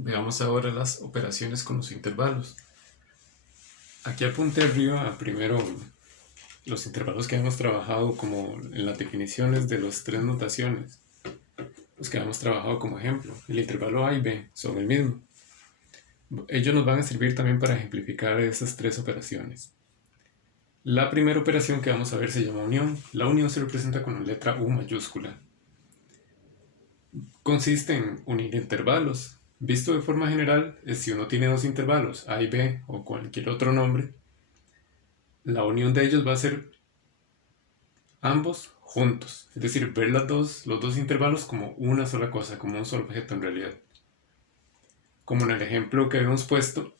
Veamos ahora las operaciones con los intervalos. Aquí apunté arriba primero los intervalos que hemos trabajado como en las definiciones de las tres notaciones, los que hemos trabajado como ejemplo. El intervalo A y B son el mismo. Ellos nos van a servir también para ejemplificar esas tres operaciones. La primera operación que vamos a ver se llama unión. La unión se representa con la letra U mayúscula. Consiste en unir intervalos. Visto de forma general, si uno tiene dos intervalos, A y B, o cualquier otro nombre, la unión de ellos va a ser ambos juntos. Es decir, ver los dos intervalos como una sola cosa, como un solo objeto en realidad. Como en el ejemplo que habíamos puesto,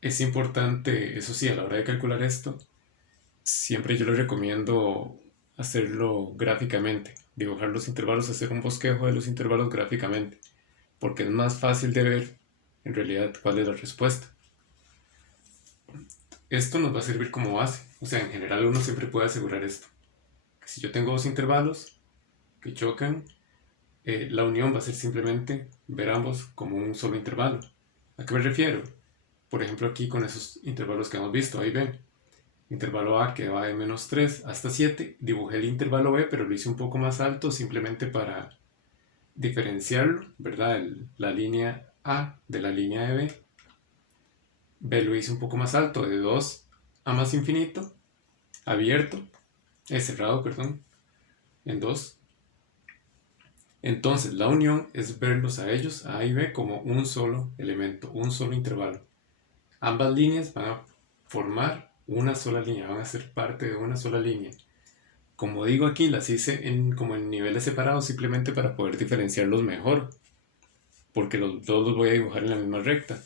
es importante, eso sí, a la hora de calcular esto, siempre yo les recomiendo hacerlo gráficamente, dibujar los intervalos, hacer un bosquejo de los intervalos gráficamente, porque es más fácil de ver en realidad cuál es la respuesta. Esto nos va a servir como base, o sea, en general uno siempre puede asegurar esto, que si yo tengo dos intervalos que chocan, la unión va a ser simplemente ver ambos como un solo intervalo. ¿A qué me refiero? Por ejemplo, aquí con esos intervalos que hemos visto, ahí ven. Intervalo A que va de menos 3 hasta 7, dibujé el intervalo B, pero lo hice un poco más alto simplemente para diferenciarlo, ¿verdad? La línea A de la línea de B. B lo hice un poco más alto, de 2 a más infinito, abierto, cerrado, perdón, en 2. Entonces, la unión es verlos a ellos, a A y B, como un solo elemento, un solo intervalo. Ambas líneas van a formar una sola línea, van a ser parte de una sola línea. Como digo aquí, las hice como en niveles separados simplemente para poder diferenciarlos mejor, porque los dos los voy a dibujar en la misma recta.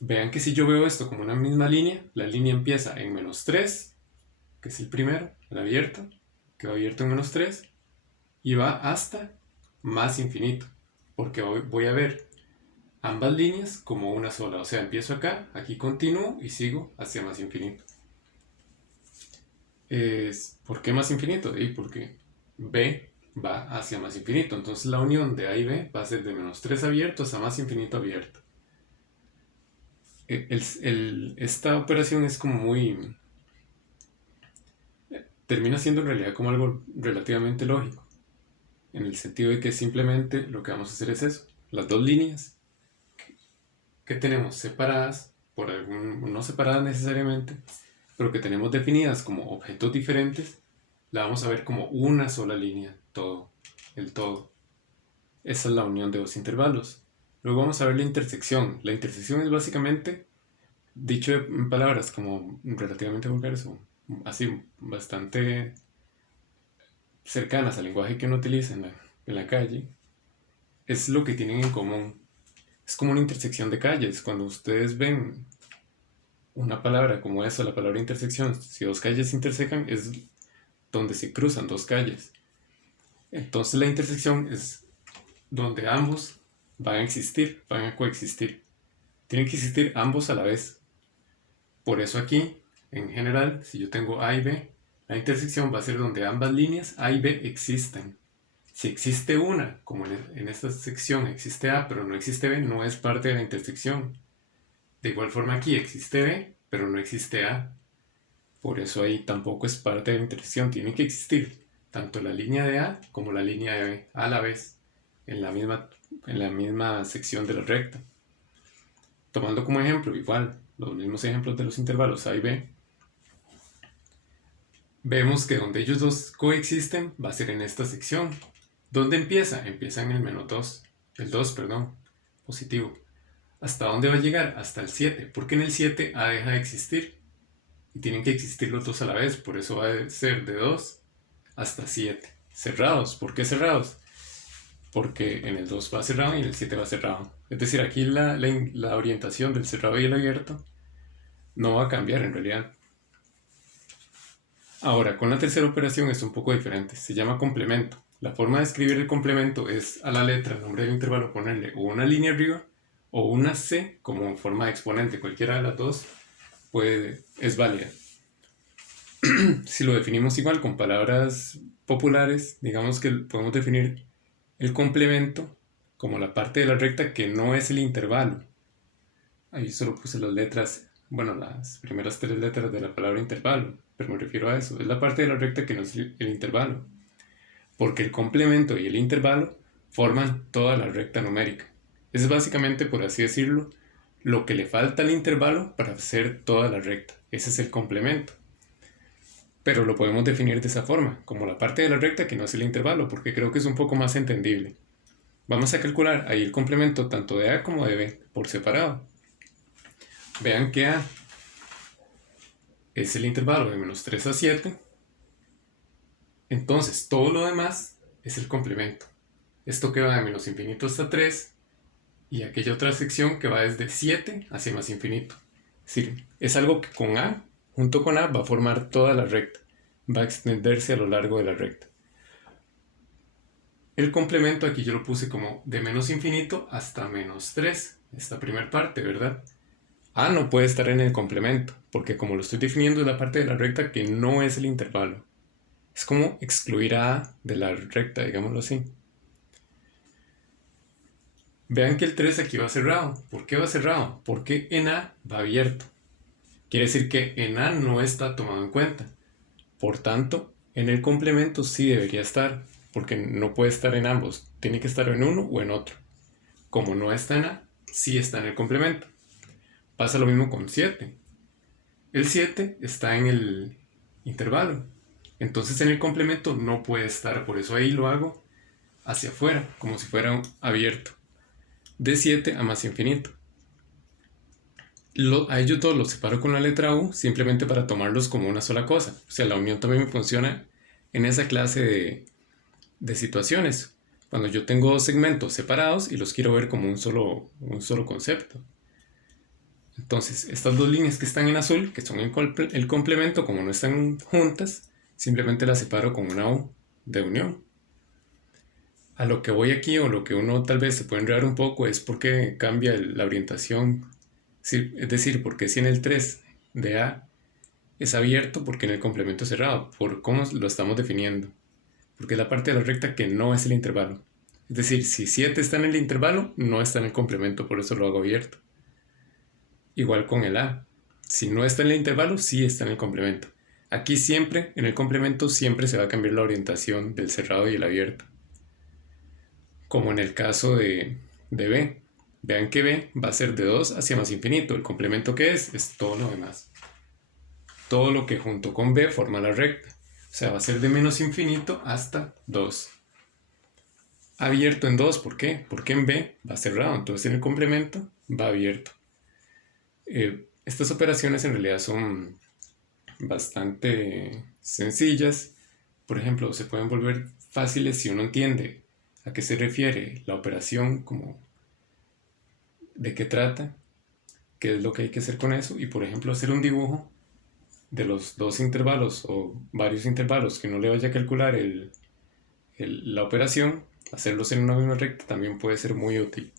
Vean que si yo veo esto como una misma línea, la línea empieza en menos 3, que es el primero, el abierto, que va abierto en menos 3, y va hasta más infinito, porque voy a ver ambas líneas como una sola, o sea, empiezo acá, aquí continúo y sigo hacia más infinito. ¿Por qué más infinito? Y porque B va hacia más infinito, entonces la unión de A y B va a ser de menos 3 abiertos a más infinito abierto. Esta operación es como muy... termina siendo en realidad como algo relativamente lógico, en el sentido de que simplemente lo que vamos a hacer es eso, las dos líneas que tenemos separadas, por no separadas necesariamente, pero que tenemos definidas como objetos diferentes, la vamos a ver como una sola línea, todo, el todo. Esa es la unión de dos intervalos. Luego vamos a ver la intersección. La intersección es básicamente, dicho en palabras como relativamente vulgares o así, bastante cercanas al lenguaje que uno utiliza en la calle, es lo que tienen en común. Es como una intersección de calles. Cuando ustedes ven una palabra como esa, la palabra intersección, si dos calles se intersecan, es donde se cruzan dos calles. Entonces la intersección es donde ambos van a existir, van a coexistir. Tienen que existir ambos a la vez. Por eso aquí, en general, si yo tengo A y B, la intersección va a ser donde ambas líneas A y B existan. Si existe una, como en esta sección existe A pero no existe B, no es parte de la intersección. De igual forma aquí existe B pero no existe A. Por eso ahí tampoco es parte de la intersección. Tiene que existir tanto la línea de A como la línea de B a la vez en la misma sección de la recta. Tomando como ejemplo, igual, los mismos ejemplos de los intervalos A y B, vemos que donde ellos dos coexisten va a ser en esta sección. ¿Dónde empieza? Empieza en el menos 2, el 2, perdón, positivo. ¿Hasta dónde va a llegar? Hasta el 7, porque en el 7 A deja de existir y tienen que existir los dos a la vez, por eso va a ser de 2 hasta 7. Cerrados, ¿por qué cerrados? Porque en el 2 va cerrado y en el 7 va cerrado. Es decir, aquí la orientación del cerrado y el abierto no va a cambiar en realidad. Ahora, con la tercera operación es un poco diferente, se llama complemento. La forma de escribir el complemento es a la letra, el nombre del intervalo, ponerle o una línea arriba o una C como en forma de exponente. Cualquiera de las dos es válida. Si lo definimos igual con palabras populares, digamos que podemos definir el complemento como la parte de la recta que no es el intervalo. Ahí solo puse las letras, bueno, las primeras 3 letras de la palabra intervalo, pero me refiero a eso. Es la parte de la recta que no es el intervalo, porque el complemento y el intervalo forman toda la recta numérica. Es básicamente, por así decirlo, lo que le falta al intervalo para hacer toda la recta. Ese es el complemento. Pero lo podemos definir de esa forma, como la parte de la recta que no es el intervalo, porque creo que es un poco más entendible. Vamos a calcular ahí el complemento tanto de A como de B por separado. Vean que A es el intervalo de menos 3 a 7. Entonces todo lo demás es el complemento. Esto que va de menos infinito hasta 3 y aquella otra sección que va desde 7 hacia más infinito. Es decir, es algo que con A, junto con A, va a formar toda la recta. Va a extenderse a lo largo de la recta. El complemento aquí yo lo puse como de menos infinito hasta menos 3. Esta primera parte, ¿verdad? A no puede estar en el complemento, porque como lo estoy definiendo es la parte de la recta que no es el intervalo. Es como excluir a A de la recta, digámoslo así. Vean que el 3 aquí va cerrado. ¿Por qué va cerrado? Porque en A va abierto. Quiere decir que en A no está tomado en cuenta. Por tanto, en el complemento sí debería estar, porque no puede estar en ambos. Tiene que estar en uno o en otro. Como no está en A, sí está en el complemento. Pasa lo mismo con 7. El 7 está en el intervalo. Entonces en el complemento no puede estar, por eso ahí lo hago hacia afuera, como si fuera abierto. De 7 a más infinito. A ellos dos los separo con la letra U simplemente para tomarlos como una sola cosa. O sea, la unión también me funciona en esa clase de situaciones. Cuando yo tengo dos segmentos separados y los quiero ver como un solo concepto. Entonces, estas dos líneas que están en azul, que son el complemento, como no están juntas, simplemente las separo con una U de unión. A lo que voy aquí, o lo que uno tal vez se puede enredar un poco, es porque cambia la orientación. Es decir, porque si en el 3 de A es abierto, porque en el complemento es cerrado, por cómo lo estamos definiendo. Porque es la parte de la recta que no es el intervalo. Es decir, si 7 está en el intervalo, no está en el complemento, por eso lo hago abierto. Igual con el A. Si no está en el intervalo, sí está en el complemento. Aquí siempre, en el complemento, siempre se va a cambiar la orientación del cerrado y el abierto. Como en el caso de B. Vean que B va a ser de 2 hacia más infinito. ¿El complemento que es todo lo demás? Todo lo que junto con B forma la recta. O sea, va a ser de menos infinito hasta 2. Abierto en 2, ¿por qué? Porque en B va cerrado, entonces en el complemento va abierto. Estas operaciones en realidad son bastante sencillas. Por ejemplo, se pueden volver fáciles si uno entiende a qué se refiere la operación, como de qué trata, qué es lo que hay que hacer con eso, y por ejemplo hacer un dibujo de los dos intervalos o varios intervalos que uno le vaya a calcular la operación, hacerlos en una misma recta también puede ser muy útil.